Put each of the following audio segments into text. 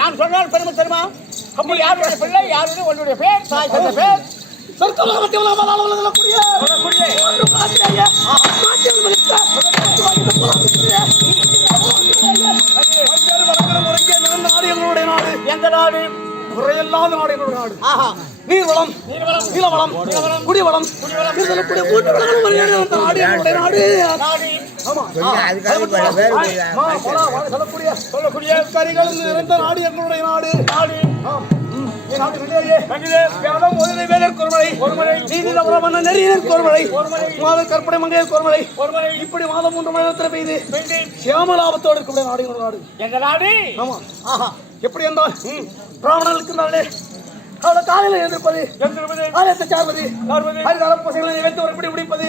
நான் சொன்னால் பெருமை தெரியுமா? அப்படி யாருடைய பிள்ளை, யாருடைய உன்னுடைய பேர், தாய் தந்த பேர் எந்த நாடு? குறையில்லாத நாடு எங்களுடைய நாடு. நீர்வளம், நிலவளம், குடிவளம், சொல்லக்கூடிய கரிகள் நிறைந்த நாடு எங்களுடைய நாடு. இப்படி மாதம் 3 மணி பெய்து சியாமலாபத்தோடு இருக்கக்கூடிய நாடு எங்களுடைய நாடு. எந்த நாடு? ஆமா. எப்படி என்றால் பிராமணர்களுக்கு காலையில் எழுந்திருப்பது, ஆலயத்தை சார்பது, பசங்களை வைத்து ஒரு பிடி பிடிப்பது,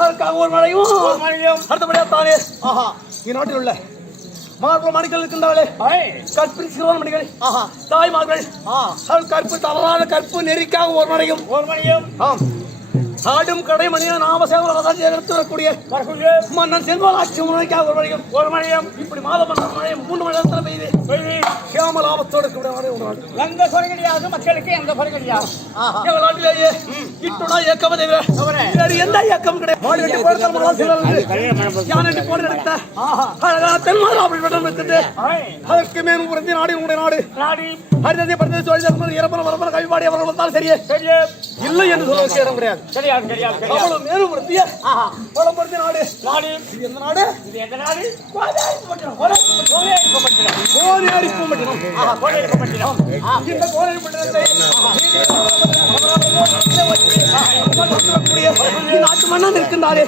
அதற்காக ஒரு மழையும் அடுத்தபடியாத்தானே இந்நாட்டில் உள்ள மார்பு மணிகள் இருக்கின்றாலே கற்பின் சிறுவன்மணிகள் தாய்மார்கள் கற்பு தவறான கற்பு நெறிக்காக ஒரு மணியும் ஆடும் கடை மணியும் நாமசேவன் எடுத்து வரக்கூடிய மன்னன் செல்வராட்சி முறைக்காக ஒரு மணியம் இப்படி மாதம் மழையும் 3 மணி நேரத்தில் பெய்து சியாம லாபத்தோடு எந்த குறை கிடையாது, மக்களுக்கு எந்த குறை கிடையாது. எங்கள் நாட்டிலேயே இட்டுடா இயக்கம் தவிர எந்த இயக்கம் கிடையாது. அதற்கு மேலும் புரிந்து நாடு உங்களுடைய நாடு ஹரிதத்தை படுத்த தொழில் இறப்பன வரப்பன கவிப்பாடி அவர்கள் வந்தாலும் சரியே இல்லை என்று சொல்வதற்கு இடம் கிடையாது. அவ்வளவு மேலும் புரிந்திய நாடு எந்த நாடு? எந்த நாடு? நாட்டு மன்னன் இருக்கின்றாரே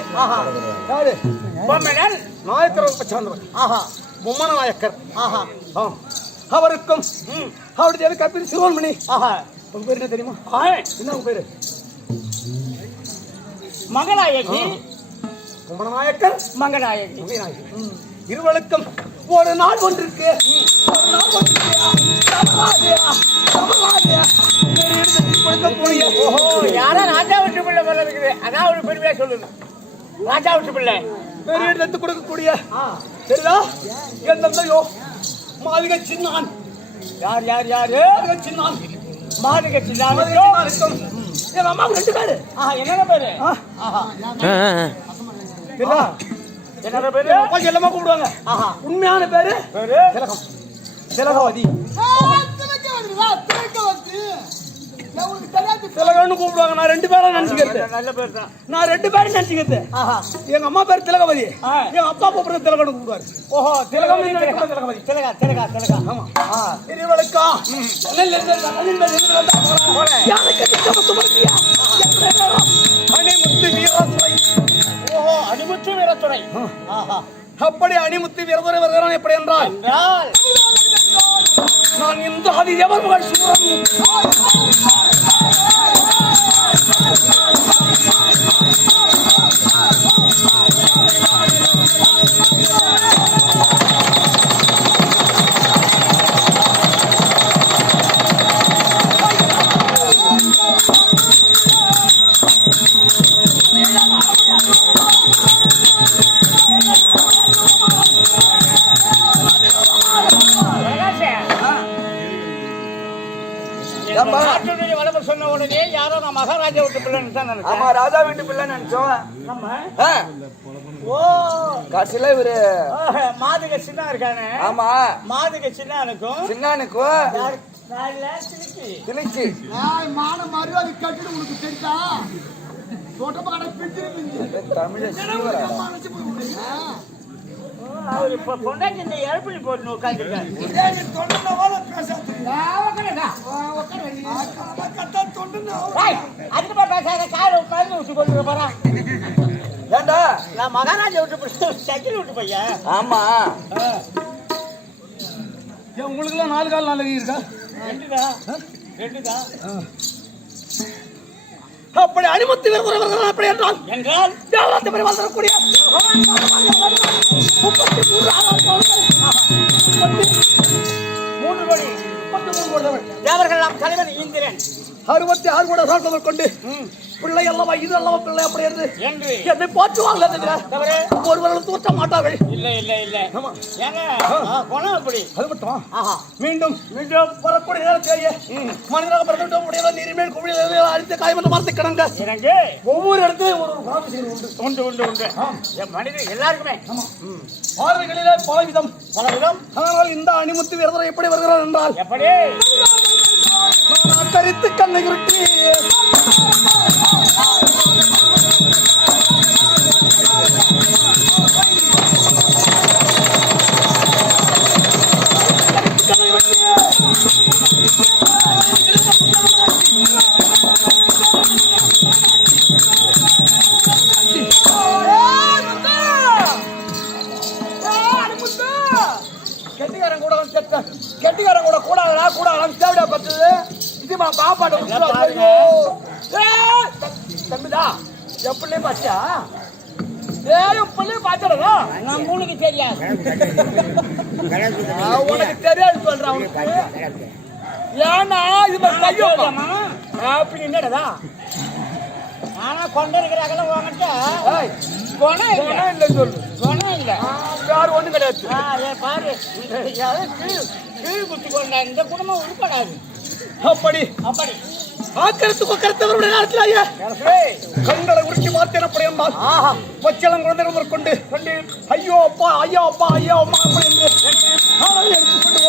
பொம்மன நாயக்கர், அவருக்கும் அவருடைய கற்பின் சிறுவன்மணி. உங்க பேரு என்ன தெரியுமா? என்ன உங்க பேரு? மங்கநாயகி. பொம்மநாயக்கர், மங்கநாயகி. இருவருக்கும் ஒரு நாள் ஒன்றிருக்கு. யாரா ராஜா விட்டு பிள்ளை போல இருக்குது, அதான் ஒரு பெருமையா சொல்லுது. ராஜா விட்டு பிள்ளை பெரிய எடுத்து கொடுக்கக்கூடிய சரிதா எந்தோ மாளிகை சின்னான் யார் யார் யாரு? சின்னால் மாதுக சின்னால் எங்க அம்மாவுக்கு 2 பேரு. என்னென்ன பேரு? என்ன பேரு? அப்பா எல்லாமே கூப்பிடுவாங்க. உண்மையான பேரு திலகம், திலகவதி. திலகம்னு கூப்பிடுவாங்க. நான் 2 பேரும் நினைச்சுக்கிறது. நல்ல பேர் தான். நான் 2 பேரும் நினைச்சுக்கிறது. எங்க அம்மா பேர் திலகவதி, எங்க அப்பா கூப்பிடுறது திலகம்னு கூப்பிடுவாரு. ஓஹோ, திலகம் திலகவதி. திலகா திலகா திலகா. ஆமா. திருவளுக்கா அணிமுத்து வீரத்துறை. ஓஹோ, அணிமுத்து வீரத்துறை. அப்படி அணிமுத்து வீரத்துறை வருகிறான். எப்படி என்றால் நான் இந்த ஆதி தேவர் மகள் சூரன். சொன்ன உடனே யாரோ நான் மகாராஜா வீட்டு பிள்ளைன்னு தான் நினைச்சேன். ஆமா, ராஜா வீட்டு பிள்ளை நினைச்சோம். ஓ, கடைசியில இவரு மாதுக சின்ன இருக்கானே. ஆமா, மாதுக சின்னானுக்கும் திணிச்சு மான மரியாதை கட்டிட்டு உனக்கு தெரிஞ்சா தமிழ அவர் இப்ப பொண்டாட்டி இந்த எழுப்பி போட்டு உட்காந்துருக்காரு. அதிகமா பேசாத கால உட்காந்து விட்டு கொண்டு போறான். ஏண்டா நான் மகாராஜா விட்டு சக்கிரி விட்டு பையன். ஆமா, உங்களுக்கு எல்லாம் 4 கால் 4 இருக்கா? 2 தான். அப்படி அணிமுத்து வீரர்கள் அப்படி என்றால் என்றால் தேவராத்த பெருமாள் தரக்கூடிய 3 கோடி 33 கோடி தேவர்கள் நாம் தலைவன் இந்திரன் 66 கோடி சார்ந்தவர் கொண்டு பிள்ளை அல்லவா இது அல்லவா பிள்ளை அப்படி என்று என்னை போற்றுவாங்களே தவிர ஒருவர்கள் தூற்ற மாட்டார்கள். இல்ல இல்ல இல்ல. ஏங்க குணம் அப்படி. அது மட்டும் மீண்டும் மீண்டும் வரக்கூடிய நேரத்திலேயே மனிதனாக பிறந்துவிட்டோம் உடையவர் நீரிமேல் குழியில் அழித்த காயமன்ற மரத்தை கிடங்க எனக்கு ஒவ்வொரு இடத்துலையும் ஒரு குணாதிசயம் உண்டு. உண்டு உண்டு உண்டு. மனிதன் எல்லாருக்குமே பார்வைகளிலே பலவிதம். ஆனால் இந்த அணிமுத்து வீரரை எப்படி வருகிறார் என்றால் எப்படி கரித்து கண்ணை உருட்டி கெட்டிக்காரன் கூட கூடாதா கூட தேவையா பத்துது. இது பாப்பாடு தம்பிதா எப்படி பாத்தியா? பாத்தடா நம்மளுக்கு தெரியாது. உனக்கு தெரியாது சொல்றான். ஏன்னா இது அப்படி என்னடா ஆனா கொண்டு இருக்கிறாங்கள உங்ககிட்ட குணம் இல்லை சொல்லு. குணம் இல்லை யாரும் ஒண்ணும் கிடையாது. பாரு கீழ் குத்தி கொண்டா இந்த குடும்பம் உருப்படாது. அப்படி அப்படி ஆக்கரத்து கொக்கரத்தவருடைய நேரத்தில் ஐயா கண்களை உருட்டி பார்த்தேன். அப்படி என்றால் பச்சளம் குழந்தைகள் கொண்டு ஐயோ அப்பா ஐயோ அப்பா ஐயோ அம்மா அப்படி என்று எடுத்துக்கொண்டு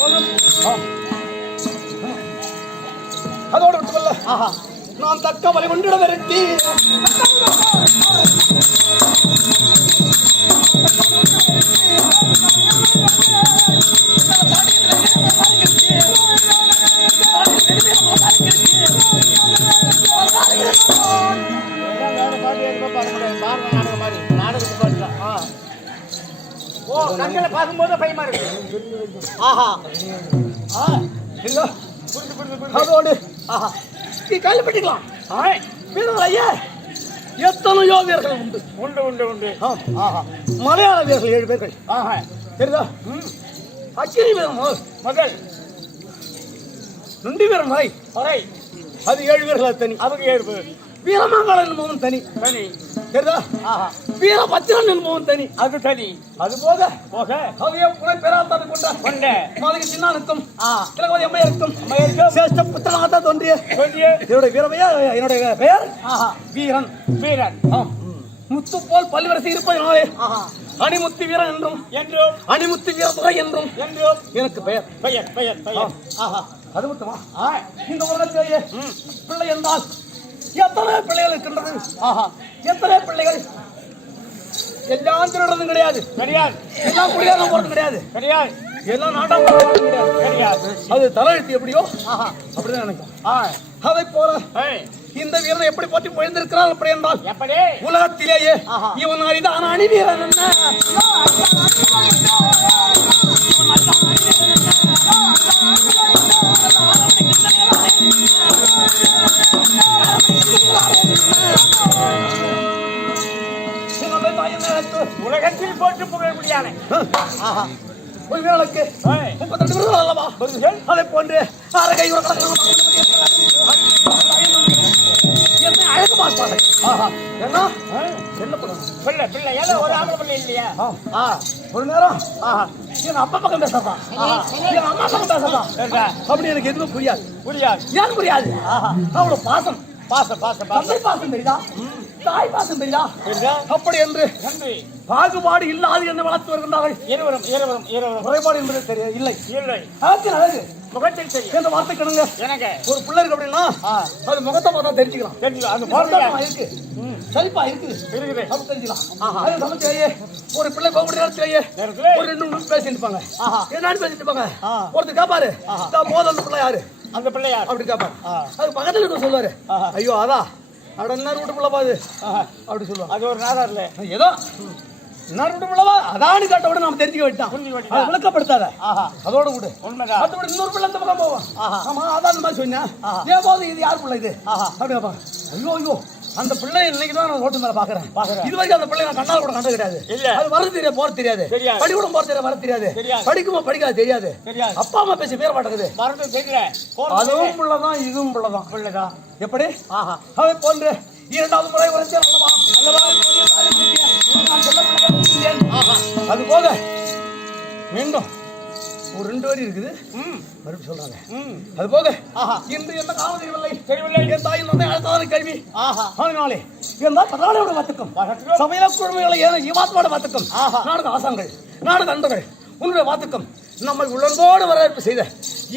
ஓடும். அதோடு விட்டுவல்ல நான் தக்க வரை கொண்டிட விரட்டி பார்க்கும்போது பயமா இருக்கு. அதோடு கேள்விப்பட்டிருக்கலாம் ஐயா எத்தனையோ வீரர்கள் உண்டு. உண்டு உண்டு உண்டு. மலையாள வீரர்கள் 7 பேர்கள் தெரியுதா? அக்கினி வீரம் முதல் நொண்டி வீரம் வரை வரை அது 7 வீரர்கள் தனி. அவங்க 7 பேர். வீரமங்கலம் என்பவன் தனி சரி. தெரியுதா? ஆஹா. வீரபத்திரன் என்பவன் தனி. அது சரி. அது போக போக அவைய புனை பெறாத்தது கொண்ட கொண்ட மாளிகை சின்னானுக்கும் ஆ. திலகவதி அம்மையாருக்கும் அம்மையாருக்கும் சிரேஷ்ட புத்திரனாகத்தான் தோன்றிய சொல்லிய என்னுடைய வீரமையா என்னுடைய பெயர் ஆஹா. வீரன். வீரன். ஆம். முத்து போல் பல்வரசை இருப்பதனாலே ஆஹா. அணிமுத்து வீரன் என்றும் என்றும் அணிமுத்து வீரதுரை என்றும் என்றும் எனக்கு பெயர். பெயர் பெயர் பெயர். ஆஹா. அது மட்டுமா இந்த உலகத்திலேயே பிள்ளை என்றால் எத்தனை பிள்ளைகள் இருக்கின்றது? ஆஹா. எத்தனை பிள்ளைகள்? எல்லாம் திருடுறதும் கிடையாது, கிடையாது. எல்லாம் குடியாரம் போறதும் கிடையாது, கிடையாது. எல்லாம் நாட்டம் போறதும் கிடையாது. கிடையாது. அது தலையெழுத்து எப்படியோ ஆஹா. அப்படிதான் நினைக்கும். ஆ. அதை போல ஏய். இந்த வீரனை எப்படி போற்றி போயிருந்திருக்கிறார் அப்படி என்றால் எப்படி? உலகத்திலேயே ஆஹா. இவன் அரிதான அணி வீரன் என்ன? சிவந்த தாயின் நிலத்து உலகத்தில் போட்டு புகழ முடியாத ஆஹா. ஒரு வீரனுக்கு ஏய். 32 விருதுகள் அல்லவா? அதை போன்று அரை என்னை அழகு பார்ப்பார்கள். ஆஹா. என்ன ஏய். என்ன பண்ணுவாங்க? பிள்ளை பிள்ளை ஏதோ ஒரு ஆம்பளை பிள்ளை இல்லையா? ஆ, ஒரு நேரம் ஆஹா. என் அப்பா பக்கம் பேசுறான், என் அம்மா பக்கம் பேசுறான், சரிடா. அப்படி எனக்கு எதுவும் புரியாது. புரியாது. ஏன் புரியாது? ஆஹா. அவ்வளவு பாசம், பாசம் பாசம் தந்தை பாசம். பாசம் தெரியுதா, தாய் பாசம் தெரியுதா? சரிடா. அப்படி என்று நன்றி. பாகுபாடு இல்லாது என்ன வளர்த்து வருகின்றார்கள். இருவரும் இருவரும் இருவரும் குறைபாடு என்பது தெரியாது, இல்லை. இல்லை. அழகின் அழகு முகத்தில் தெரியும். என்ற வார்த்தை கிடங்க. எனக்கு ஒரு பிள்ளை இருக்கு அப்படின்னா ஆ. அது முகத்தை பார்த்தா தெரிஞ்சுக்கலாம். தெரிஞ்சு அந்த முகத்தமா போர்வையா இருக்கு, செழிப்பா இருக்குது, இருக்குது. அப்படி தெரிஞ்சுக்கலாம். ஆஹா. அது சமைச்சையே ஒரு பிள்ளை கோபுடைய நேரத்திலேயே நேரத்திலே ஒரு 2 நிமிஷம் பேசிட்டு இருப்பாங்க. ஆஹா. என்னன்னு பேசிட்டு இருப்பாங்க. ஆ. ஒருத்தர் கேப்பாரு, ஆஹா. போதும் அந்த பிள்ளை யாரு அந்த பிள்ளையார். அப்படி கேப்பாரு. ஆ. அது பக்கத்துல இருக்க சொல்லுவாரு, ஆஹா. ஐயோ அதா அட என்ன ரூட்டு பிள்ளை பாது ஆஹா. அப்படி சொல்லுவாங்க. அது ஒரு நாதார்ல ஏதோ என்ன ரூட்டு பிள்ளைவா அதான்னு கேட்ட விட நாம தெரிஞ்சுக்க வேண்டாம், புரிஞ்சுக்க வேண்டியதா? அது விளக்கப்படுத்தாத, ஆஹா. அதோட விடு. உண்மைதான். அது விட இன்னொரு பிள்ளை இந்த பக்கம் போவான். ஆஹா. ஆமா அதான் இந்த மாதிரி சொன்னா ஆஹா. ஏன் போது இது யார் பிள்ளை இது ஆஹா. அப்படி கேட்பாங்க. ஐயோ ஐயோ அந்த பிள்ளை இன்னைக்கு தான் நான் ரோட்டு மேல பாக்குறேன். பாக்குறேன். இது வரைக்கும் அந்த பிள்ளை நான் கண்ணால கூட கண்டது கிடையாது. இல்ல. அது வரது தெரியாது, போறது தெரியாது, தெரியாது. படிக்கூடம் போறது தெரியாது, வரது தெரியாது, தெரியாது. படிக்குமா படிக்காது தெரியாது, தெரியாது. அப்பா அம்மா பேசி பேர் மாட்டேங்குது. மறந்து தெரியல. அதுவும் பிள்ளைதான் இதுவும் பிள்ளைதான். பிள்ளைதான். எப்படி? ஆஹா. அதை போன்று 2வது முறை உரைச்சேன் அல்லவா? அல்லவா? நான் சொல்ல பிள்ளைகள் ஆஹா. அது போக மீண்டும் ஒரு 2 வரி இருக்குது, ம். மறுபடியும் சொல்றாங்க. ம். அது போக ஆஹா. இன்று என்ன காலம் தெரியவில்லை, தெரியவில்லை. என் தாயின் வந்து அழுத்ததான கேள்வி. ஆஹா. அதனாலே இருந்தால் பதாளையோட வாத்துக்கும் வணக்கம். சமையல குழுமைகளை ஏன ஈவாத்மாவோட வாத்துக்கும் ஆஹா. நாடக ஆசாங்கள் நாடக நண்பர்கள் உன்னுடைய வாத்துக்கும் நம்மை உள்ளன்போடு வரவேற்பு செய்த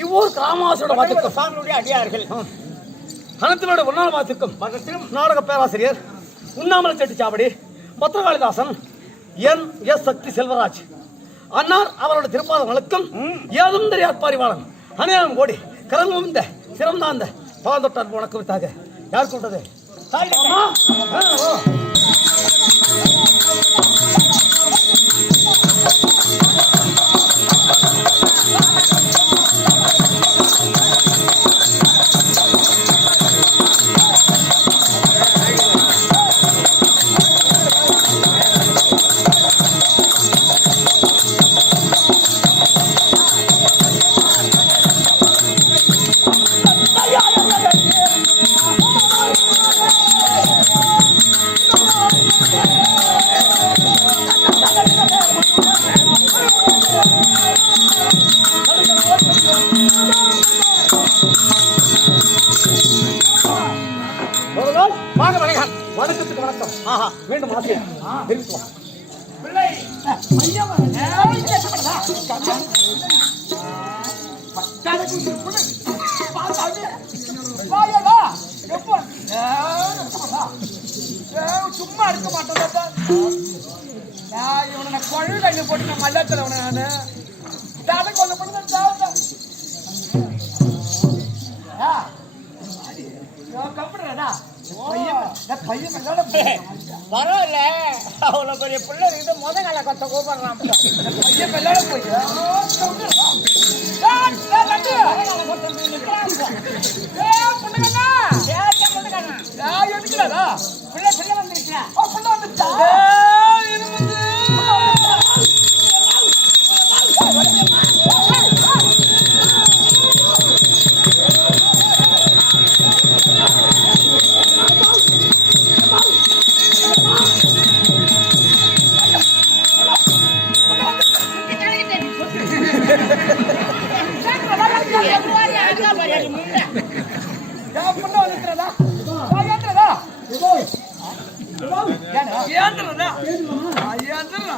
இவ்வூர் கிராமவாசியோட வாத்துக்கும் சாமியுடைய அடியார்கள். அனத்தினோட உன்னால வாத்துக்கும் மதத்திலும் நாடக பேராசிரியர் உண்ணாமலை செட்டிச்சாவடி பத்திரகாளிதாசன் என் சக்தி செல்வராஜ் அன்னார் அவரோட திருப்பாதங்களுக்கும் ஏதும் தெரியாத பாரிவாளன் அநேகம் கோடி கரங்கும் இந்த சிறந்தாந்த பாதொட்டார் உனக்கு வித்தாக யார் கூட்டது? தாய் அம்மா. ஓ. ஒரு நாள் வாங்க வணக்கம். வணக்கத்துக்கு வணக்கம். ஆஹா. மீண்டும் ஆசிரியர் இருக்கலாம். பிள்ளை. சும்மா இருக்க மாட்டேன். இவனை கொழு கையில போட்டு நான் மல்லாத்துல நானு தானே கொண்டு போட்டு கம்பெனிடா பையன் பரவாயில்ல. அவ்வளவு பெரிய பிள்ளை இருக்குது. கால கொத்த கூப்பிடுறான். பையன் கல்யாண போய் எடுக்கலடா பிள்ளை சொல்ல வந்துருக்கா. பிள்ளை வந்துச்சா ஏந்திரதா ஏந்திரா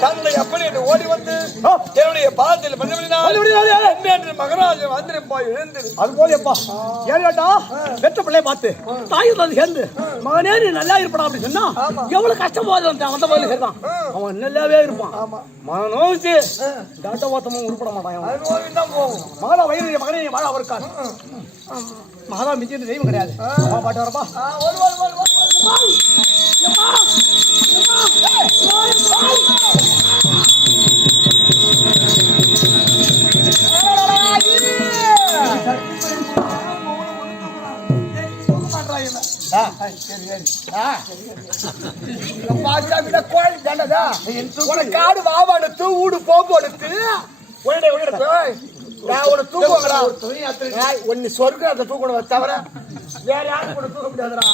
தந்தை அப்படி என்று ஓடி வந்து என்னுடைய பாதத்தில் மகராஜன் வந்திருப்பா எழுந்தது அது போலப்பா ஏன் கேட்டா பெற்ற பிள்ளைய பார்த்து தாயும் தான் சேர்ந்து மகனே நீ நல்லா இருப்பா அப்படி சொன்னா எவ்வளவு கஷ்டம் போது அந்த பதில் சேர்ந்தான் அவன் நல்லாவே இருப்பான் மனோச்சு தாட்டவாத்தமும் உருப்பட மாட்டான் தான் போகும் மாதா வயிறு மகனே நீ வாழ இருக்கான் மாதா மிஞ்சி தெய்வம் கிடையாது பாட்டு வரப்பா காடு வாவாடுத்து ஊடு போக்கு எடுத்து ஒன்னு சொர்க்கத்தை தூக்கணும் தவிர வேற யாரும் கூட தூக்க முடியாதுடா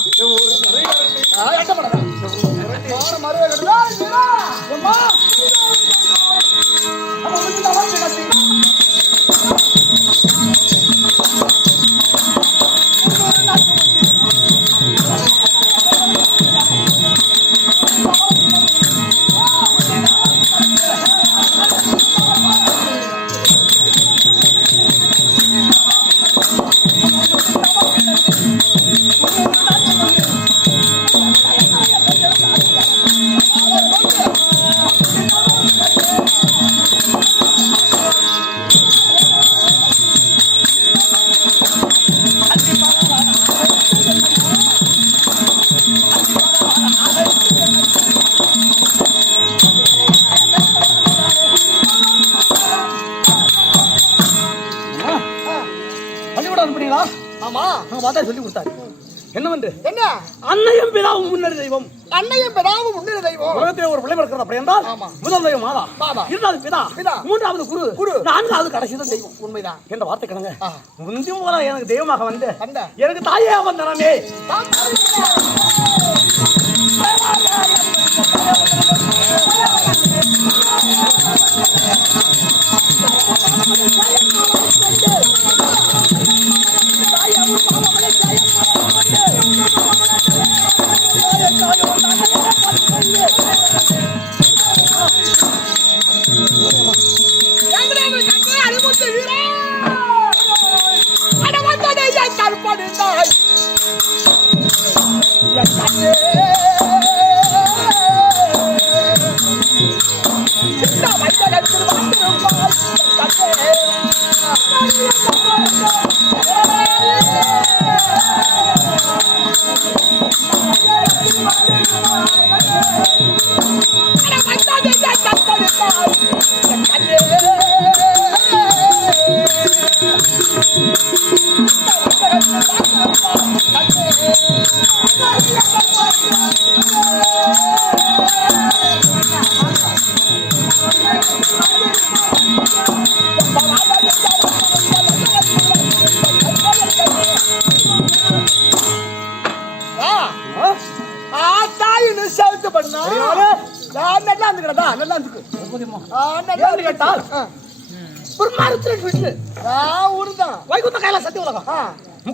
சொல்லி கொடுத்தாரு என்னவென்று என்ன அன்னையும் பிதாவும் முன்னறி தெய்வம் அன்னையும் பிதாவும் முன்னறி தெய்வம் உலகத்திலே ஒரு பிள்ளை இருக்கிறது அப்படி என்றால் முதல் தெய்வம் மாதா இரண்டாவது பிதா மூன்றாவது குரு நான்காவது கடைசி தான் தெய்வம் உண்மைதான் என்ற வார்த்தை கிடங்க முந்தி போல எனக்கு தெய்வமாக வந்து எனக்கு தாயே வந்தனமே சேர்த்து பண்ணா நல்லா இருந்துக்கிறதா நல்லா இருக்கு கேட்டால் பெருமாறுத்திரன் வீட்டு ஊருதான் வைகுந்த கையில சத்திய உலகம்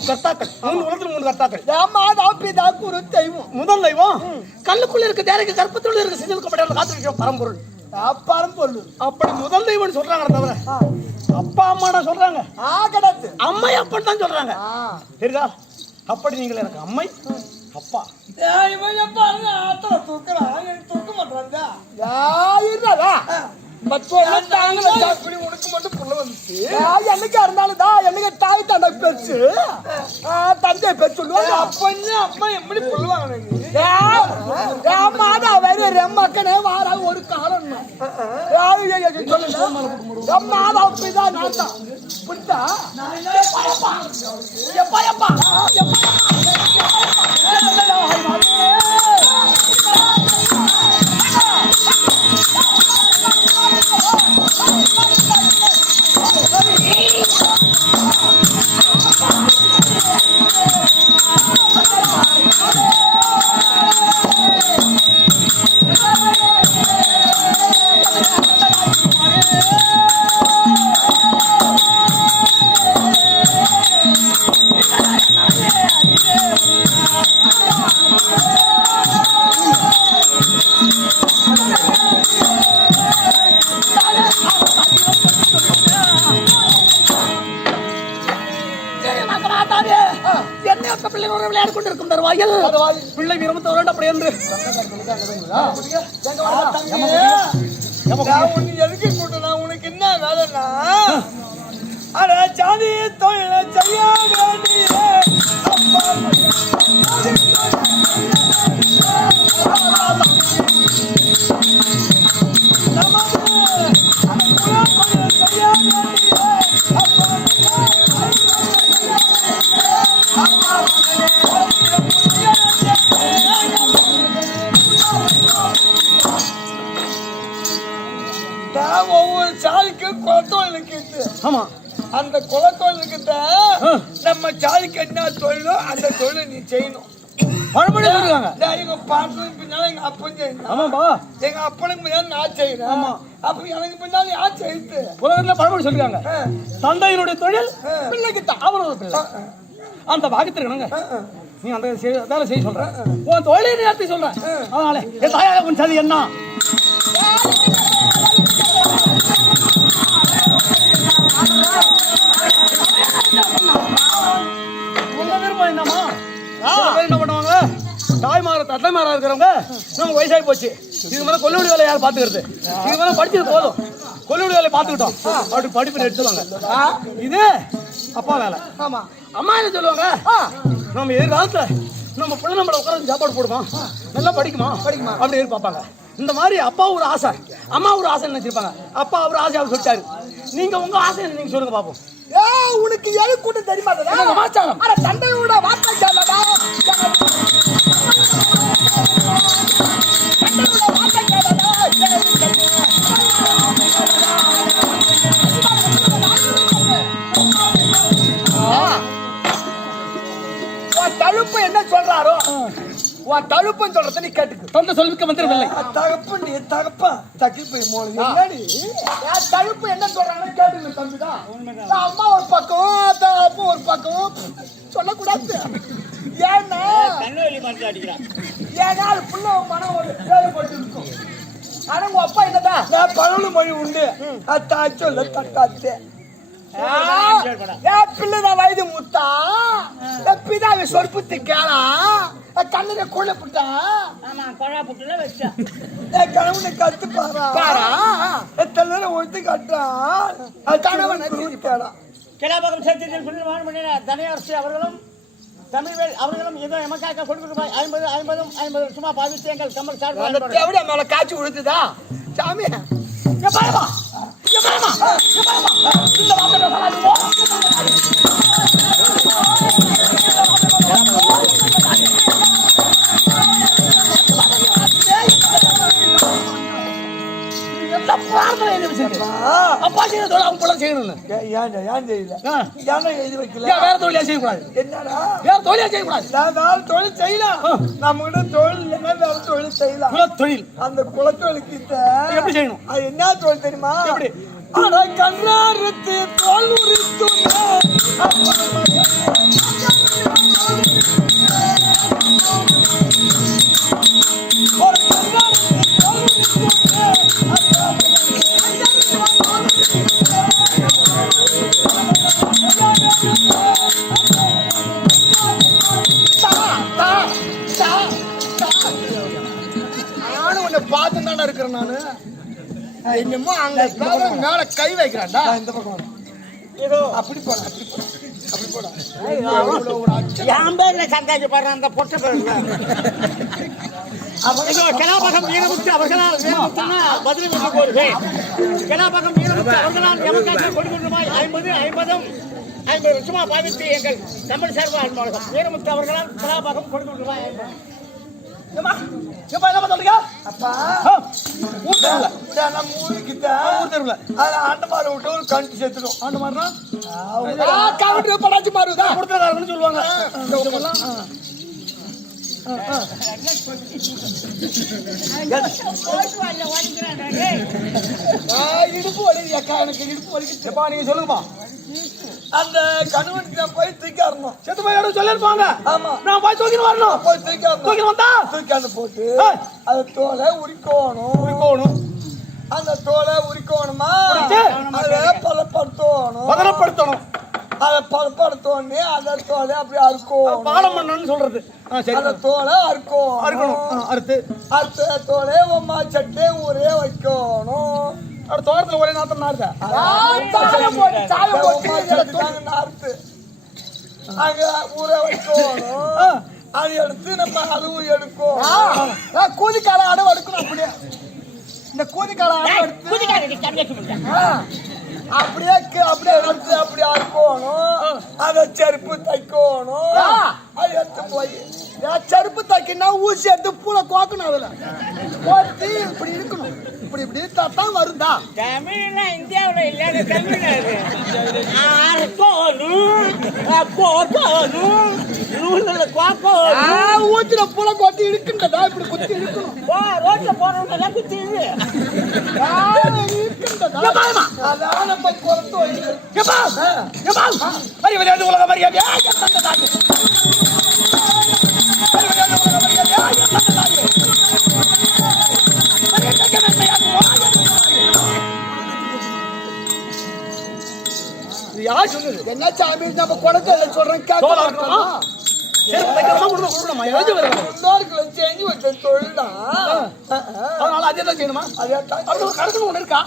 கர்த்தாக்கள் 3 உலகத்துல 3 கர்த்தாக்கள் ஏமா தாப்பிதா குரு தெய்வம் முதல் தெய்வம் கல்லுக்குள்ள இருக்க தேரைக்கு கற்பத்துள்ள இருக்க செஞ்சதுக்கப்பட்ட காத்து பரம்பொருள் பரம்பொருள் அப்படி முதல் தெய்வம்னு சொல்றாங்க தவிர அப்பா அம்மா சொல்றாங்க கிடையாது அம்மை அப்பன் தான் சொல்றாங்க சரிதா அப்படி நீங்கள் எனக்கு அம்மை அப்பா தூக்க உனக்கு மட்டும் புள்ள வந்துச்சு என்னைக்கா இருந்தாலும் தான் என்னைக்கு தாய் தந்தை பெருசு தந்தை பெரு சொல்லுவாங்க அப்பன்னு அம்மா எப்படி சொல்லுவாங்க வேற ரெம்மக்கனே வாரா ஒரு காலம் சொல்லுங்க அப்படிதான் நான் தான் புரிஞ்சா எப்பா எப்பா விளையாடு கொண்டிருக்கும் தருவாயில் பிள்ளை விரும்ப அப்படி என்று எதுக்கு கூட்டா உனக்கு என்ன வேலைன்னா அட ஜாதி தொழில செய்ய வேண்டிய ஒவ்வொரு சாதிக்கு குலத்தொழில் இருக்குது ஆமா அந்த குலத்தொழிலுக்கு நம்ம சாதிக்கு என்ன தொழிலோ அந்த தொழிலை நீ செய்யணும் எங்க பாட்டனுக்கு பின்னால எங்க அப்பன் செய்யணும் எங்க அப்பனுக்கு பின்னால நான் செய்யணும் அப்ப எனக்கு பின்னால யார் செய்யுது உலகத்துல பழமொழி சொல்றாங்க தந்தையினுடைய தொழில் பிள்ளைக்கு அவரோட பிள்ளை அந்த பாகத்திற்கணுங்க நீ அந்த வேலை செய்ய சொல்ற உன் தொழிலை நேரத்தை சொல்ற அதனால என் தாயாக உன் சதி என்ன என்னமா என்ன பண்ணுவாங்க தாய்மார தட்டைமாரா இருக்கிறவங்க நமக்கு வயசாகி போச்சு இது மேல கொல்லுடி வேலை யார் பாத்துக்கிறது இது மேல படிச்சது போதும் கொல்லுடி வேலை பாத்துக்கிட்டோம் அப்படி படிப்பு எடுத்துவாங்க இது அப்பா வேலை ஆமா அம்மா என்ன சொல்லுவாங்க நம்ம எதிர்காலத்துல நம்ம பிள்ளை நம்மள உட்கார சாப்பாடு போடுமா நல்லா படிக்குமா அப்படி எதிர்பார்ப்பாங்க இந்த மாதிரி அப்பா ஒரு ஆசை அம்மா ஒரு ஆசை நினைச்சிருப்பாங்க அப்பா அவர் ஆசை அவர் சொல்லிட்டாரு நீங்க உங்க ஆசை நீங்க சொல்லுங்க பாப்போம் உனக்கு எது கூட்டம் தெரியுமா சமாச்சாரம் தந்தையோட வார்த்தை சொல்லடா தழுப்பு என்ன சொல்றாரோ உன் தழுப்புன்னு சொல்றத நீ கேட்டுக்கு தொண்டை சொல்லிக்க வந்துடவில்லை தகப்பு நீ தகப்பா தகிப்பு மோளி தழுப்பு என்ன சொல்றாங்கன்னு கேட்டுங்க தம்பிதான் அம்மா ஒரு பக்கம் அப்பா ஒரு பக்கம் சொல்லக்கூடாது ஏன்னா ஏன்னா அது புள்ள மனம் ஒரு வேறுபட்டு இருக்கும் ஆனா உங்க அப்பா என்னதான் நான் பழனு மொழி உண்டு அத்தாச்சு இல்ல தட்டாச்சு பிள்ளை வயது முத்தா பிதாவை சொற்புத்தி கேளா கண்ணுல குழ புட்டா கணவனை கத்து பாரா எத்தனை நேரம் ஒழுத்து காட்டான் கணவனை கேளா கிளாபகம் சத்தியத்தில் தனியரசு அவர்களும் தமிழ்வேல் அவர்களும் ஏதோ எமக்காக கொடுக்க ரூபாய் 50 சும்மா பாவித்து எங்கள் கமல் சார் மேல காய்ச்சி விழுத்துதா சாமி அப்பா அப்பா செய்யற தொழில் அவங்க பிள்ளை செய்யணும்னு. ஏன் தெரியல ஏன்னா எழுதி வைக்கல ஏன் வேற தொழிலா செய்யக்கூடாது? என்னடா வேற தொழிலா செய்யக்கூடாது. நான் வேற தொழில் செய்யலாம் நம்ம கிட்ட தொழில் இல்லைன்னா வேற தொழில் செய்யலாம் குலத்தொழில் அந்த குலத்தொழிலுக்கு எப்படி செய்யணும்? அது என்ன தொழில் தெரியுமா எப்படி? அட கண்ணாரத்து தோல் உரித்துமே நானும் உன்னை பார்த்து தானே இருக்கிறேன் நானு என்னமோ அங்க மேல கை வைக்கிறான்டா இந்த பக்கம் ஏதோ அப்படி போட அப்படி போட என் பேர்ல சந்தாஜி பாடுற அந்த பொட்ட பேர்ல கலாபகம் வீரமுத்து அவர்களால் வீரமுத்துனா பதில் வந்து போடுது. கலாபகம் வீரமுத்து அவர்களால் எமக்காக கொடுக்கின்ற ரூபாய் 50 லட்சமா பாவித்து எங்கள் தமிழ் சார்பு அன்பாளகம் வீரமுத்து அவர்களால் கலாபகம் கொடுக்கின்ற ரூபாய் 50. என்ன சொல்றீங்க? அப்பா ஊர் தெருவுல நம்ம ஊருக்கிட்ட ஊர் தெருவுல ஆண்டமார விட்டு ஒரு கண்டு சேர்த்துடும் ஆண்டு மாதிரினா கவுண்டர் படாச்சு மாறுதா கொடுத்துருக்காருன்னு சொல்லுவாங்க. இடுப்பு வலி அக்கா எனக்கு இடுப்பு வலிக்குப்பா நீங்க சொல்லுங்கப்பா. அந்த கணவனுக்கு நான் போய் தூக்கிடணும் செத்து போய் இடம் சொல்லிருப்பாங்க. ஆமா நான் போய் தூக்கிட்டு வரணும். போய் தூக்கிடணும் தூக்கி வந்தா தூக்கியாந்து போட்டு அது தோலை உரிக்கணும் அந்த தோலை உரிக்கணுமா அதை பதனப்படுத்தணும். அதை பதப்படுத்தோடனே அந்த தோலை அப்படி அறுக்கும் பாடம் பண்ணணும்னு சொல்றது. அந்த தோலை அறுக்கணும் அறுத்த தோலை ஒம்மா சட்டை ஊரே வைக்கணும். அப்படி தோட்டத்துல ஒரே நாத்தம் நாடுதா நார்த்து அங்க ஊரே வைக்கணும். அது எடுத்து நம்ம அதுவும் எடுக்கும் கூதிக்கால அடவு எடுக்கணும். அப்படியே இந்த கூதிக்கால அடவு எடுத்து அப்படியே எடுத்து அப்படி அறுக்கணும். அதை செருப்பு தைக்கணும். அது எடுத்து போய் செருப்பு தைக்கணும்னா ஊசி எடுத்து பூனை கோக்கணும். அதுல கோத்தி இப்படி இருக்கணும். இப்படி தான் வருதா தமிழ்னா இந்தியாவில் இல்லாத தமிழ்நாடு ஊத்தின பூனை கோத்தி இருக்குன்றதா இப்படி குத்தி இருக்கணும். ரோட்ல போறவங்க குத்தி அதான் நம்ம குறைத்து விளையாட்டு உலக மரியாதை யார் சொன்னது? என்ன சாமி நம்ம குறைத்து சொல்றேன் செஞ்சு வச்ச தொழில் தான். அதனால அதே தான் செய்யணுமா? அதே கணக்கு ஒண்ணு இருக்கா?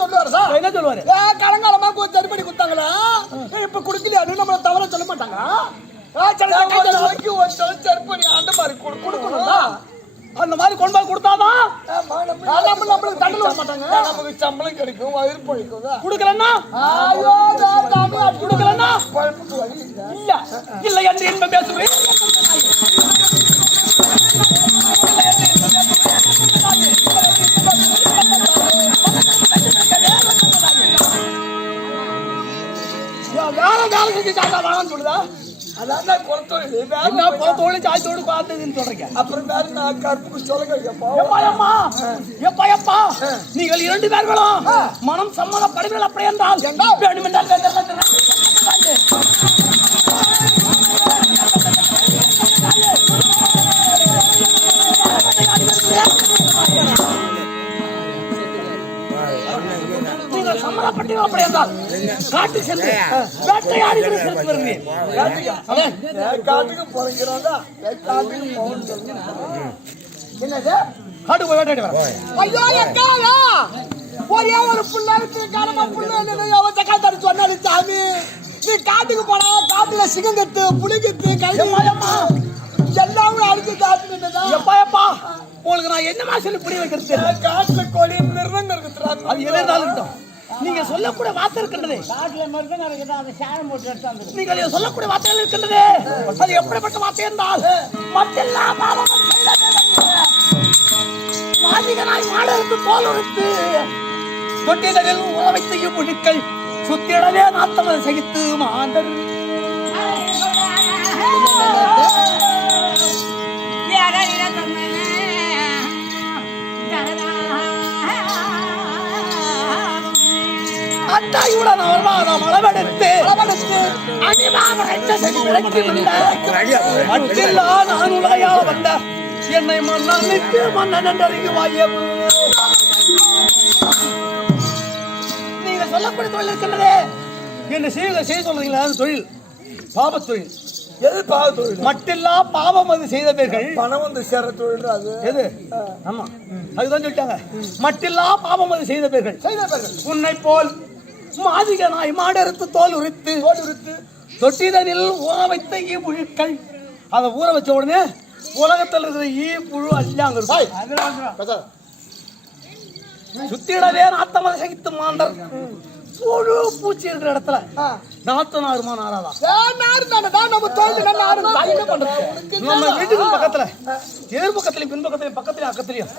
சொல்லுவாரு சார். என்ன சொல்லுவாரு? கலங்காலமா தருப்படி குத்தாங்களா இப்ப குடுக்கலையான்னு நம்மள தவற சொல்ல மாட்டாங்க. செருப்படி ஆண்ட மாதிரி கொடுக்கணும். அந்த மாதிரி கொண்டு போய் கொடுத்தாதான் நம்மளுக்கு தண்டனை வர மாட்டாங்க. நமக்கு சம்பளம் கிடைக்கும் வயிறு பழிக்கும். கொடுக்கலன்னா கொடுக்கலன்னா குழம்புக்கு வழி இல்ல இல்லை என்று என்பது பேசுவேன். வேலை செஞ்சு சாப்பிட்டா வேணாம்னு சொல்லுதா? அதான் குளத்தொழில் குளத்தொழில் சாய்த்தோடு பார்த்ததுன்னு சொல்றீங்க. அப்புறம் வேற நான் கருப்புக்கு சொல்ல எப்பா நீங்கள் 2 பேர்களும் மனம் சம்மதப்படுவீர்கள். அப்படி என்றால் வேண்டுமென்றால் சம்மதப்பட்டீர்கள். அப்படி என்றால் காட்டு சென்று வேட்டையாடி வருகிறேன். காட்டுக்கு போறீங்கிறதா காட்டுக்கு போகணும். என்னது காட்டுக்கு போய் வேட்டையாடி வரேன். ஐயோ எக்காலா ஒரே ஒரு புள்ளைக்கு காலமா புள்ள அவன் சக்காத்தாடி சொன்னாடி சாமி நீ காட்டுக்கு போனா காட்டுல சிங்கங்கத்து புலிகத்து கையம்மா எல்லாமே அடிச்சு சாப்பிட்டுட்டா. எப்பா உங்களுக்கு நான் என்னமா சொல்லி புரிய வைக்கிறது? காட்டுல கோழி மிருதங்க இருக்கிறாங்க. அது எதிர்த்தாலும் நீங்க சொல்லக்கூடிய வார்த்தை இருக்கின்றது. காட்டுல மிருதங்க இருக்குது அதை சாயம் போட்டு எடுத்தாந்து நீங்கள் சொல்லக்கூடிய வார்த்தைகள் இருக்கின்றது. அது எப்படிப்பட்ட வார்த்தை என்றால் மற்றெல்லா பாவமும் செய்த மாதிகனாய் மாடருக்கு தோல் உறுத்து தொட்டிகளில் ஊற வைத்த புழுக்கள் சுத்திடவே நாத்தமது சகித்து மாந்தர் அத்தாயுடன் அவர்வாதம் அளவெடுத்து அணிவாக மட்டில்லா நான் உலகையால வந்த என்னை மன்னனுக்கு மன்னன் என்றறிவு வாயவு நீங்க சொல்லக்கூடிய தொழில் இருக்கின்றதே என்ன செய்ய சொல்றீங்களா அது தொழில் பாப தொழில் எது பாவ தொழில் மட்டில்லா பாவம் அது செய்த பேர்கள் பணம் வந்து சேர தொழில் அது எது ஆமா அதுதான் சொல்லிட்டாங்க மட்டில்லா பாவம் அது செய்த பேர்கள் உன்னை போல் மாதிக நாய் மாடறுத்து தோல் உரித்து தொட்டிதனில் ஊற வைத்த ஈ புழுக்கள் அதை ஊற வச்ச உடனே உலகத்தில் இருக்கிற ஈ புழு அல்லாங்க சுத்திடவே நாத்தமதை சகித்து மாண்டர் புழு பூச்சி இருக்கிற இடத்துல நாத்து நாருமா நாராதா நம்ம வீட்டுக்கு பக்கத்துல எதிர் பக்கத்துலயும் பின்பக்கத்துலயும் பக்கத்துலயும் அக்கத்துலயும்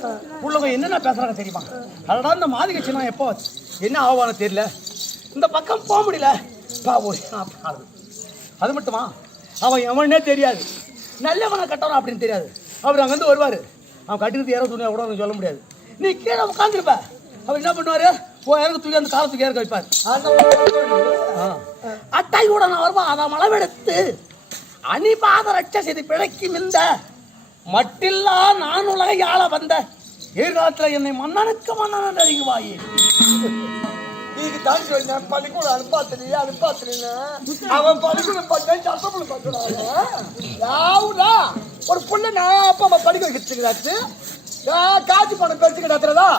உள்ளவங்க என்னென்ன பேசுறாங்க தெரியுமா அதனால இந்த மாதிகை சின்ன எப்போ என்ன ஆவானு தெரியல இந்த பக்கம் போக முடியல அது மட்டுமா அவன் எவனே தெரியாது நல்லவனை கட்டணும் அப்படின்னு தெரியாது அவர் அங்கேருந்து வருவார் அவன் கட்டிக்கிறது யாரோ துணியா கூட சொல்ல முடியாது நீ கீழே உட்காந்துருப்ப அவர் என்ன பண்ணுவாரு இறக்கு தூக்கி அந்த காலத்துக்கு இறக்க வைப்பார் அட்டாய் கூட நான் வருவா அதை மளவெடுத்து அணிபாத ரட்ச செய்து பிழைக்கும் இந்த மட்டில்லா நான் உலகை ஆள வந்த எதிர்காலத்தில் என்னை மன்னனுக்கு மன்னன் அறிவாயே நீங்க தான் சொல்ல பள்ளிக்கூடம் அனுப்பாத்தினா அவன் பள்ளிக்கூடம் பார்த்தா சட்டப்புள்ள பார்க்கறாங்க ஒரு புள்ள நான் அப்பா அம்மா படிக்க வச்சுக்கிறாச்சு காட்சி பணம் பெருச்சுக்கிடாதுறதா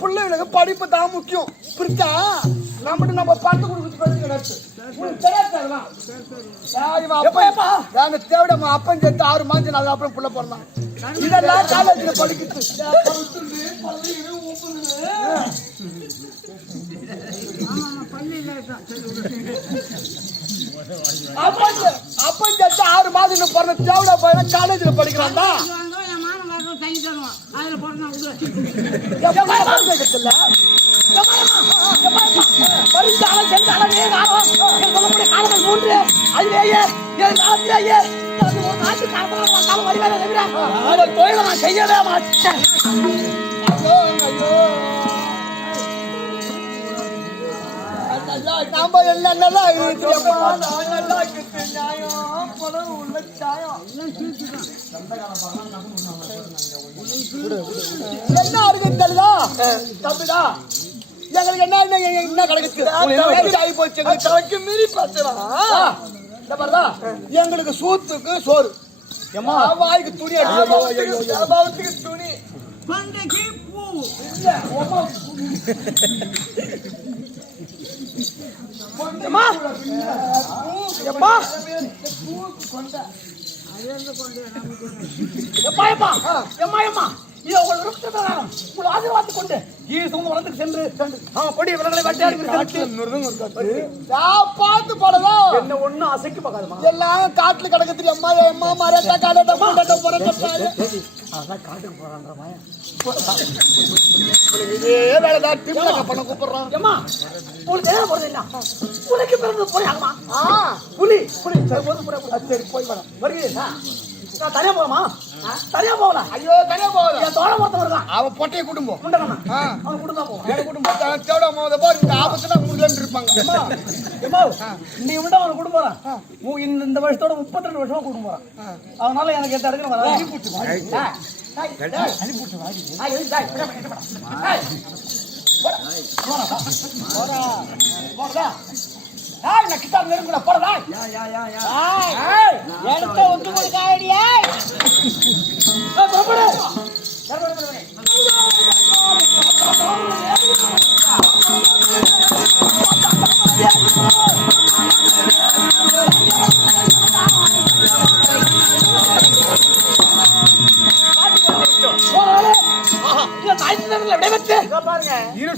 பிள்ளைகளுக்கு படிப்பு தான் முக்கியம் புரிஞ்சா நம்மகிட்ட நம்ம பணத்தை கொடுத்து பெருச்சுக்கிடாச்சு தேவையா அப்பன் சேர்த்து 6 மாசம் நாள் அப்புறம் புள்ள பிறந்தான் இதெல்லாம் காலேஜ்ல படிக்கிறது அப்பன் சேர்த்து 6 மாதம் பிறந்த தேவையா பையன் காலேஜ்ல படிக்கிறான்டா செய்யவே மாட்டேன் நம்ம எல்லாம் நல்லா நியாயம் பணம் உள்ள சாயம் என்ன இருக்கு தெரியல தம்பிடா எங்களுக்கு என்ன கிடைக்குது ஆகி போச்சு தலைக்கு மீறி பேசுறான் எங்களுக்கு சூத்துக்கு சோறு வாய்க்கு துணி அடிக்கிறதுக்கு துணி பார்த்து படலாம் என்ன ஒண்ணு அசைக்கு பார்க்காதுமா எல்லாம் காட்டுல கிடக்குது அம்மா அம்மா மரத்தா காலத்தை காட்டுக்கு போறான்ற பண்ண கூப்பிடுறோம் புலிக்கு பிறந்து போயாமா புலி புலி சரி போய் வருகிறேன் நான் தனியா போகலாமா தனியா போகலாம் ஐயோ தனியா போகல தோழ மொத்தம் வருதான் அவன் பொட்டையை குடும்பம் அவன் குடும்பம் போவோம் குடும்பம் தேவடா போத பாரு இந்த ஆபத்துல முடியலன்னு இருப்பாங்க நீ விட அவன் குடும்பம் இந்த வருஷத்தோட 32 வருஷமா குடும்பம் போறான் அதனால எனக்கு எந்த இடத்துல வர நெருங்குல போறதா ஒத்து கொடுக்காடியா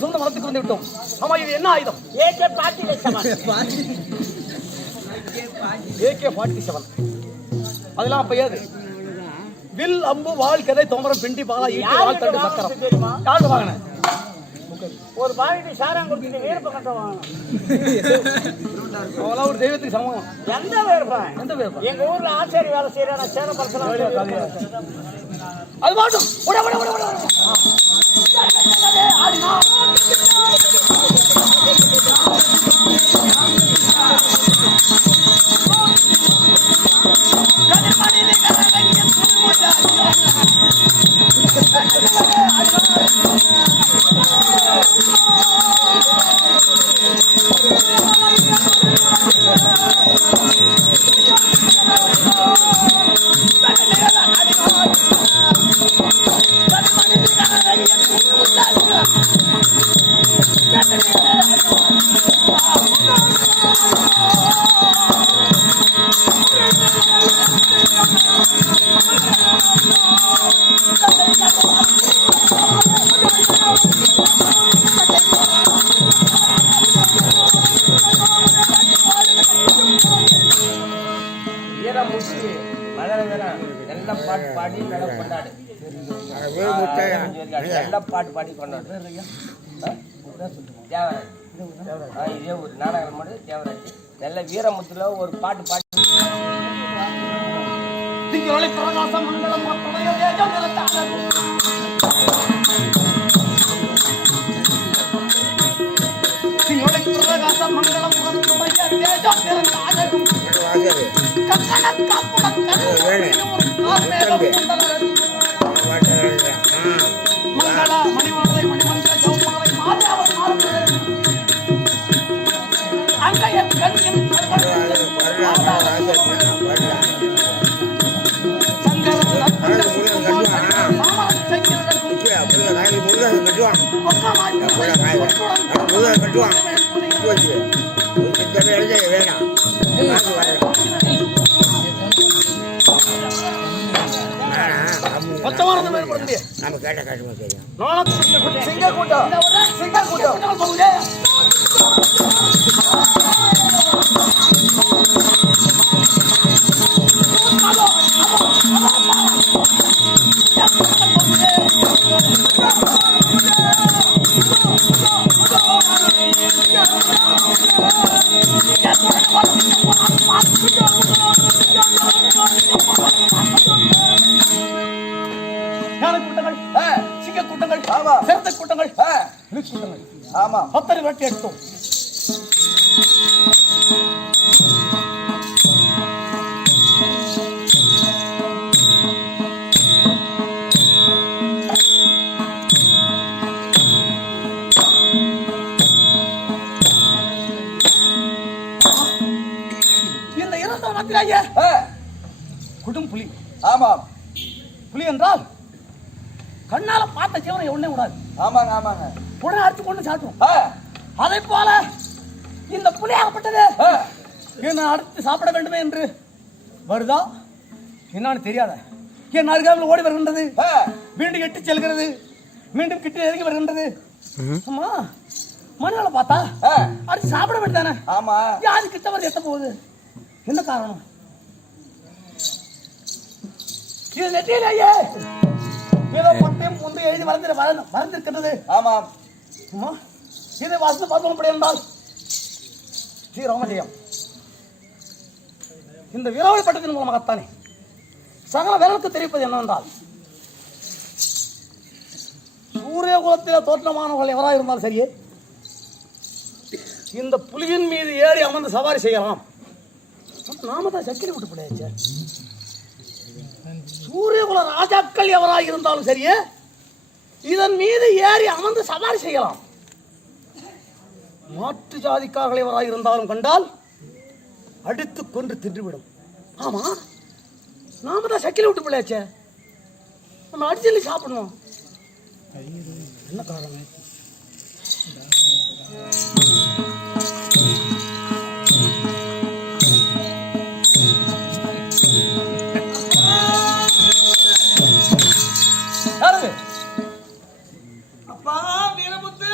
சொந்த மரத்துக்கு வந்து விட்டோம். ஆமா, இது என்ன ஆயுதம்? AK-47. அதெல்லாம் அப்ப ஏது? வில், அம்பு, வாள், கதை, தோமரம், பிண்டி, பாலா, ஈட்டி, வாள், தண்டு, சக்கரம். யாருக்கு வாங்கின? ஒரு பாக்கெட்டு சாராங்க கொடுத்துட்டு வீரப்ப கட்ட வாங்கணும். அவெல்லாம் ஒரு தெய்வத்துக்கு சமம். எந்த வீரப்பன்? எந்த வீரப்பா? எங்க ஊர்ல ஆச்சரிய வேலை செய்யறான சேர பரிசலாம் அது மாட்டும். பாட்டு பாடி நல்லா கொண்டாடு. நல்ல பாட்டு பாடி கொண்டாடு. தேவராஜ் இதே ஒரு நாடகம் மட்டும் தேவராஜ் நல்ல வீரமுத்துல ஒரு பாட்டு பாடி நம்ம கேட்ட காட்டுமா தெரியும். சிங்க கூட்டம் சிங்க கூட்டம் சிறந்த கூட்டங்கள் கூட்டங்கள். ஆமா பத்தரை வெட்டி எடுத்தோம். இந்த இரண்டாம் வாத்தியாய குடும் புலி. ஆமாம் புலி என்றால் கண்ணால பார்த்த ஜீவனை உடனே விடாது. ஆமாங்க ஆமாங்க உடனே அடிச்சு கொண்டு சாப்பிடும். அதை போல இந்த புலியாகப்பட்டது என்ன அடுத்து சாப்பிட வேண்டுமே என்று வருதா என்னன்னு தெரியாத என் அருகாமல் ஓடி வருகின்றது. மீண்டும் எட்டி செல்கிறது. மீண்டும் கிட்ட இறங்கி வருகின்றது. ஆமா மனிதனை பார்த்தா அடிச்சு சாப்பிட வேண்டியதானே. ஆமா யாரு கிட்ட வந்து எத்த போகுது? என்ன காரணம்? இது நெற்றியிலேயே ஏதோ பட்டையும் முன்பு எழுதி வளர்ந்திருக்கிறது. ஆமாம் இதை வாசித்து பார்த்தோம். அப்படி என்றால் ஸ்ரீ ராமஜெயம் இந்த வீராவளி பட்டத்தின் மூலமாகத்தானே சகல வேலைக்கு தெரிவிப்பது என்னவென்றால் சூரிய குலத்தில் தோற்றமானவர்கள் எவராக இருந்தாலும் சரியே இந்த புலியின் மீது ஏறி அமர்ந்து சவாரி செய்யலாம். நாம தான் சக்கிரி விட்டு போயாச்சு. சூரியகுல ராஜாக்கள் எவராக இருந்தாலும் சரியே இதன் மீது ஏறி அமர்ந்து சவாரி செய்யலாம். மாற்று ஜாதிக்காரர்கள் எவராக இருந்தாலும் கண்டால் அடித்து கொன்று தின்றுவிடும். ஆமா நாம தான் சக்கிலி விட்டு பிள்ளையாச்சே, நம்ம அடிச்சலி சாப்பிடணும். என்ன காரணம்? அப்பா வீரமுத்து,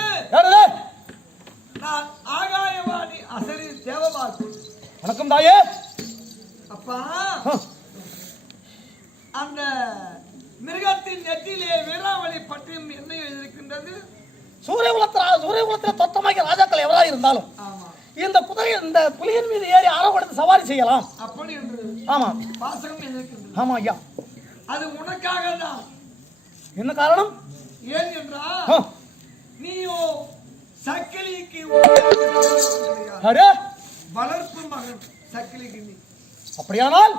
நான் ஆகாயவாணி அசரி தேவபாகு. வணக்கம் தாயே. அப்பா அந்த மிருகத்தின் நெற்றிலே வீராவளி பற்றியும் என்ன எழுதியிருக்கின்றது? சூரிய குலத்தில் தொத்தமாக்கிய ராஜாக்கள் எவராக இருந்தாலும் இந்த குதிரை இந்த புலியின் மீது ஏறி அறவடுத்து சவாரி செய்யலாம். அப்படி என்று ஆமா வாசகம் இருக்கின்றது. ஆமா ஐயா. அது உனக்காக தான். என்ன காரணம்? ஏன் என்றால் நீயோ சக்கிலிக்கு வளர்ப்பு மகன். சக்கிலிக்கு நீ அப்படியானால்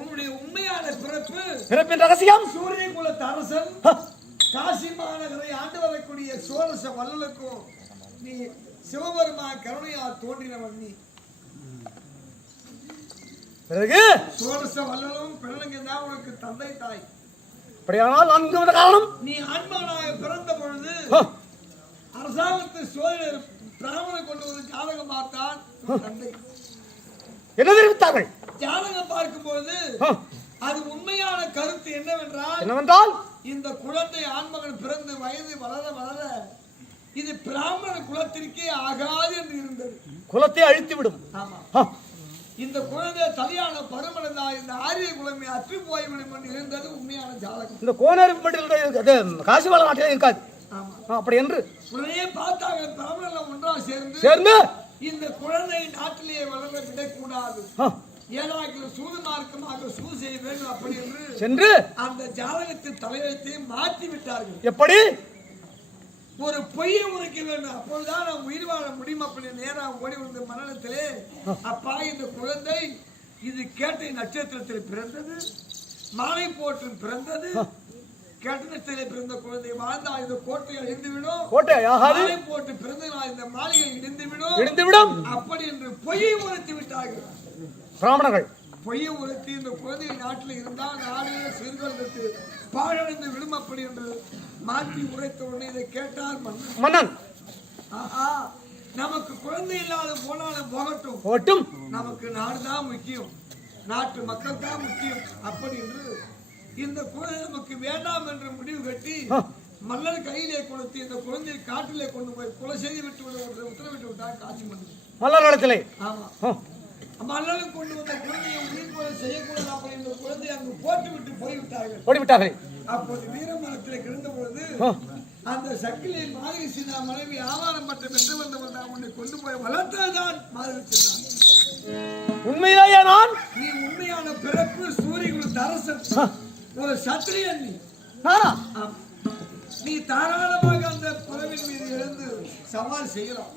உன்னுடைய உண்மையான பிறப்பின் ரகசியம் சூரிய குலத்து அரசன் காசி மாநகரை ஆண்டு வரக்கூடிய சோழச வல்லலுக்கும் நீ சிவபெருமா கருணையா தோன்றினவன். நீ பிறகு சோழச வல்லலும் பிறனுங்க தான் உனக்கு தந்தை தாய். அப்படியானால் நான்கு வந்த காரணம் நீ ஆண்மகனாக பிறந்த பொழுது அரசாங்கத்து சோழர் பிராமண கொண்டு வந்து ஜாதகம் பார்த்தான். தந்தை என்ன தெரிவித்தார்கள்? ஜாதகம் பார்க்கும்போது அது உண்மையான கருத்து என்னவென்றால் இந்த குழந்தை ஆண்மகன் பிறந்து வயது வளர வளர இது பிராமண குலத்திற்கே ஆகாது என்று இருந்தது. குலத்தை அழித்து விடும். இந்த குழந்தை சரியான பருமனதா இந்த ஆரிய குலமே அற்று போய்விடும் என்று இருந்தது உண்மையான ஜாதகம். இந்த கோனேரி மட்டில் காசிவாள நாட்டிலே இருக்காது. அப்படி என்று உடனே பார்த்தாங்க பிராமணர்கள் ஒன்றா சேர்ந்து இந்த குழந்தை நாட்டிலேயே வளர விடக்கூடாது, ஏழாக்கிற சூது மார்க்கமாக சூது செய்ய வேண்டும் அப்படி என்று சென்று அந்த ஜாதகத்தின் தலையத்தை மாற்றி விட்டார்கள். எப்படி? ஒரு பொய்யை உரைக்க வேண்டும், அப்பொழுதுதான் நாம் உயிர் வாழ முடியும். அப்படி நேரம் ஓடி வந்த மரணத்திலே அப்பா இந்த குழந்தை இது கேட்டை நட்சத்திரத்தில் பிறந்தது, மாலை போற்றில் பிறந்தது. கேட்ட நட்சத்திரத்தில் பிறந்த குழந்தை வாழ்ந்தால் இந்த கோட்டை அழிந்துவிடும், மாலை போட்டு பிறந்த இந்த மாளிகை இடிந்துவிடும் அப்படி என்று பொய்யை உரைத்து விட்டார்கள் பிராமணர்கள். பொய்யை உரைத்து இந்த குழந்தை நாட்டில் இருந்தால் நாடு சீர்கொள்ளுக்கு பாழடைந்து விடும் அப்படி என்று மாற்றி உரைத்த உடனே இதை கேட்டார் மன்னன். நமக்கு குழந்தை இல்லாத போனாலும் போகட்டும், நமக்கு நாடுதான் முக்கியம், நாட்டு மக்கள் தான் முக்கியம் அப்படி என்று இந்த குழந்தை நமக்கு வேண்டாம் என்ற முடிவு கட்டி மன்னர் கையிலே கொடுத்து இந்த குழந்தையை காட்டிலே கொண்டு போய் கொலை செய்து விட்டு உத்தரவிட்டு விட்டார் காட்சி மன்னர். மல்லரிடத்திலே ஆமா மன்னனும் கொண்டு வந்த குழந்தையை உயிர் கொலை செய்யக்கூடாது அப்படி இந்த குழந்தையை அங்கு போட்டு விட்டு போய்விட்டார்கள். அப்போது வீரமரத்தில் கிடந்த பொழுது அந்த சக்கிலியை மாதிரி சின்ன மனைவி ஆவாரம் பட்ட பெற்று வந்தவன் தான் உன்னை கொண்டு போய் வளர்த்ததான் மாதிரி சின்னான். உண்மையிலேயே நான் நீ உண்மையான பிறப்பு சூரியகுல அரசன், ஒரு சத்திரியன் நீ தாராளமாக அந்த புறவின் மீது எழுந்து சவால் செய்யலாம்.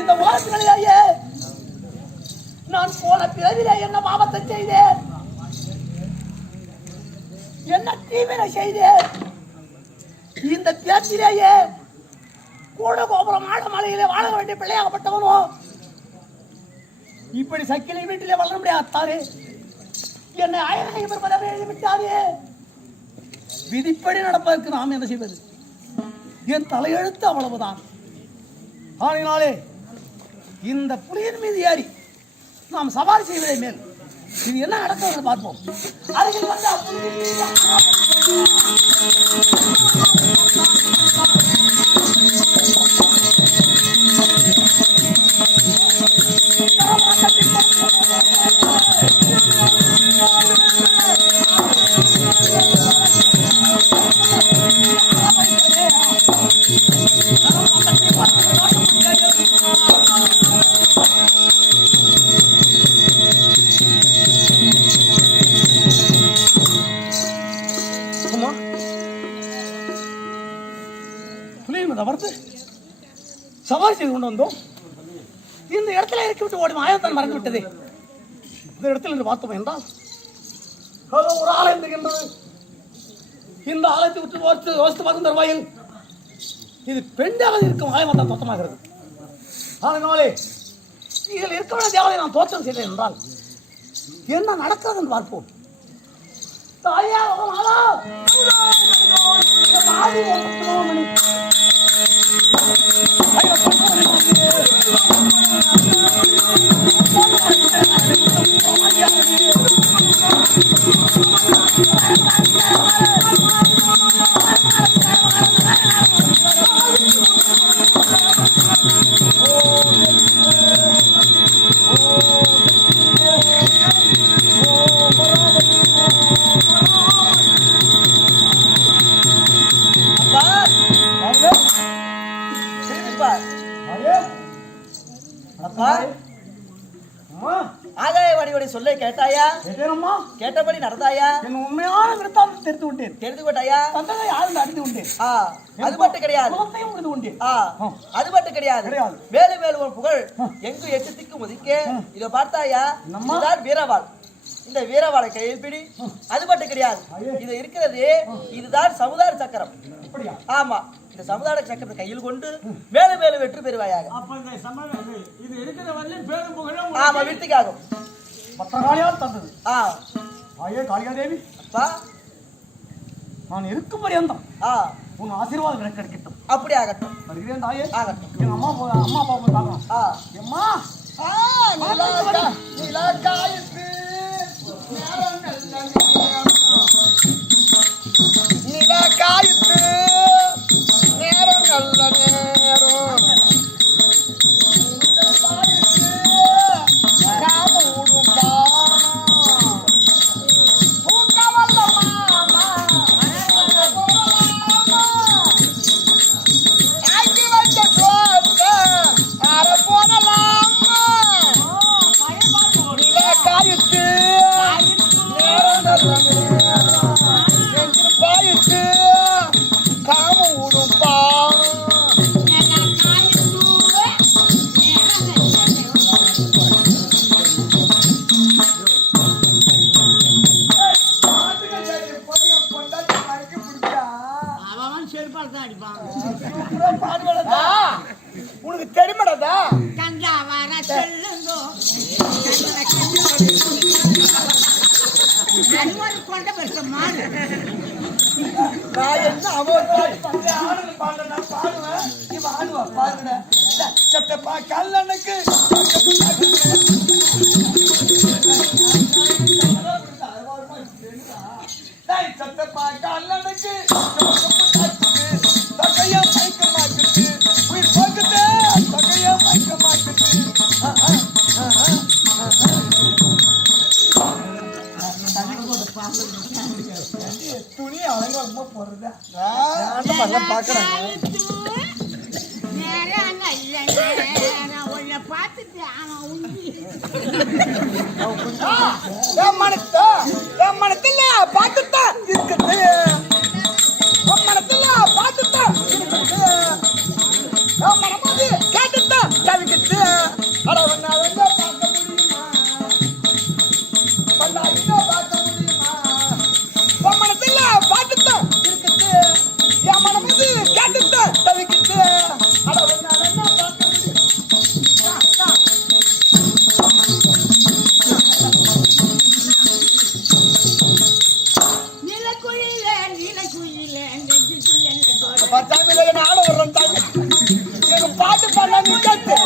இந்த உலகத்திலேயே நான் போன பிறவிலே என்ன பாவத்தை செய்தேன், என்ன தீவிர செய்தேன், இந்த பேச்சிலேயே கூட கோபுரம் ஆட மலையிலே வாழ வேண்டிய பிள்ளையாகப்பட்டவனோ இப்படி சக்கிலை வீட்டிலே வளர முடியாதாரே, என்னை ஆயநாயகர் எழுதி விட்டாரே. விதிப்படி நடப்பதற்கு நாம் என்ன செய்வது? என் தலையெழுத்து அவ்வளவுதான். ஆனாலே இந்த புலியின் மீது ஏறி நாம் சவாரி செய்வதை மேல் இது என்ன நடக்கிறது பார்ப்போம். அருகில் வந்து சவாரி செய்து கொண்டு வந்தோம். இந்த இடத்துல இறக்கி விட்டு ஓடும் ஆயத்தான் மறந்து விட்டது. இந்த இடத்துல இருந்து பார்த்தோம் என்றால் ஒரு ஆலயம் இருக்கின்றது. இந்த ஆலயத்தை விட்டு யோசித்து பார்க்கும் தருவாயில் இது பெண்டாவது இருக்கும் ஆயமாத்தான் தோற்றமாகிறது. அதனாலே இதில் இருக்க வேண்டிய தேவதை நான் தோற்றம் செய்தேன் என்றால் என்ன நடக்கிறது என்று பார்ப்போம். தாயா சொல்லை கேட்டாயா? கேட்டபடி நடந்தாயா? உண்மையான விருத்தாந்தம் தெரிந்து கொண்டேன். தெரிந்து கொண்டாயா? தந்தை யாரும் அறிந்து கொண்டேன். அது மட்டும் கிடையாது. அது மட்டும் கிடையாது. மேலும் மேலும் ஒரு புகழ் எங்கு எச்சத்திக்கும் ஒதுக்க இதை பார்த்தாயா? இதுதான் வீரவாள். இந்த வீரவாளை கையில் பிடி. அது மட்டும் கிடையாது. இது இருக்கிறது. இதுதான் சமுதாய சக்கரம். ஆமா, இந்த சமுதாய சக்கரத்தை கையில் கொண்டு மேலும் மேலும் வெற்றி பெறுவாயாக. ஆமா, வெற்றிக்காகும். பத்திரகாளியால் தந்தது. ஆயே காளியாதேவி, அப்பா நான் இருக்கும் பரியந்தம் உன் ஆசீர்வாதம் எனக்கு கிடைக்கட்டும். அப்படி ஆகட்டும். வருகிறேன் தாயே. ஆகட்டும். என் அம்மா அப்பா பார்க்கணும். எம்மா நிலக்காயுத்து நேரம் நல்ல நேரம் உனக்கு தெரியுமாடா? கல்லனுக்கு சத்தப்பா கல்லனுக்கு தகையா மயக்க மாட்டுச்சு, உயிர் போக்குது தகையா மயக்க மாட்டுச்சு. துணி அழகா போடுறத பாக்குறாங்க. மனத்துல பாத்துத்தான் இருக்குது, மனத்துல பாத்துத்தான் இருக்குது, மனமாது கேட்டுத்தான் தவிக்கிட்டு. அடவனால பார்க்க முடியுமா, பண்ணாலிங்க பார்க்க முடியுமா? மனத்துல பாத்துத்தான் இருக்குது, என் மனமாது கேட்டுத்தான் தவிக்கிட்டு. அடவனால பார்க்க முடியும். சாமி நானும் வர்றேன் சாமி எனக்கு பாட்டு பாடலாம் நிக்காது